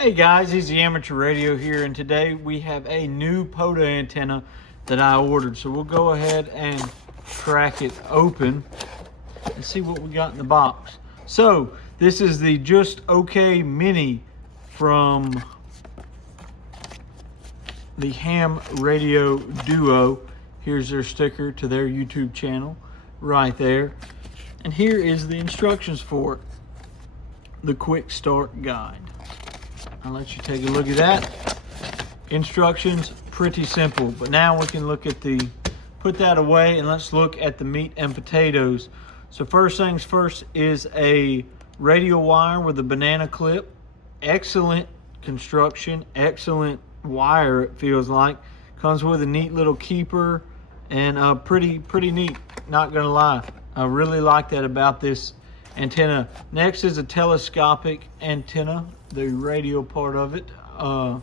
Hey guys, Easy Amateur Radio here, and today we have a new POTA antenna that I ordered. So we'll go ahead and crack it open and see what we got in the box. So this is the Just OK Mini from the Ham Radio Duo. Here's their sticker to their YouTube channel right there. And here is the instructions for it. The quick start guide. I'll let you take a look at that. Instructions, pretty simple. But now we can look at put that away and let's look at the meat and potatoes. So first things first is a radio wire with a banana clip. Excellent construction, excellent wire it feels like. Comes with a neat little keeper and pretty neat, not gonna lie. I really like that about this antenna. Next is a telescopic antenna, the radio part of it. About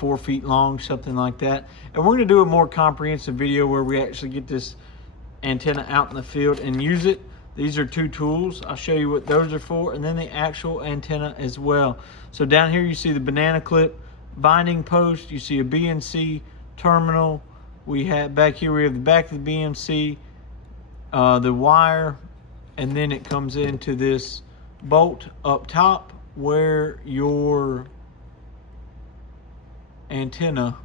4 feet long, something like that. And we're gonna do a more comprehensive video where we actually get this antenna out in the field and use it. These are two tools. I'll show you what those are for, and then the actual antenna as well. So down here you see the banana clip, binding post, you see a BNC terminal. We have back here, we have the back of the BNC, the wire, and then it comes into this bolt up top where your antenna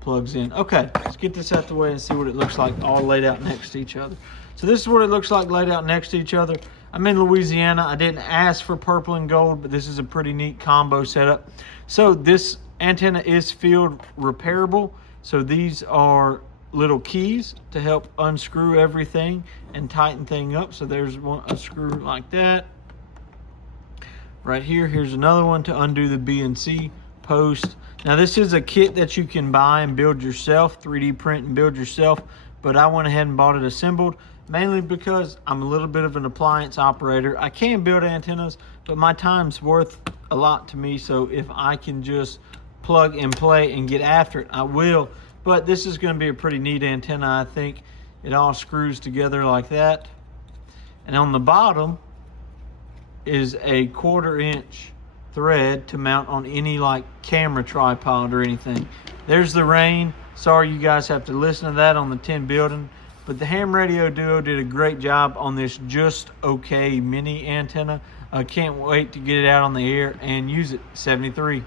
plugs in. Okay, let's get this out the way and see what it looks like all laid out next to each other. So this is what it looks like laid out next to each other. I'm in Louisiana. I didn't ask for purple and gold, but this is a pretty neat combo setup. So this antenna is field repairable. So these are little keys to help unscrew everything and tighten thing up. So there's a screw like that. Right here, here's another one to undo the BNC post. Now this is a kit that you can buy and build yourself, 3D print and build yourself, but I went ahead and bought it assembled, mainly because I'm a little bit of an appliance operator. I can build antennas, but my time's worth a lot to me, so if I can just plug and play and get after it, I will. But this is going to be a pretty neat antenna, I think. It all screws together like that. And on the bottom is a 1/4 inch thread to mount on any like camera tripod or anything. There's the rain. Sorry you guys have to listen to that on the tin building. But the Ham Radio Duo did a great job on this Just OK Mini antenna. I can't wait to get it out on the air and use it. 73.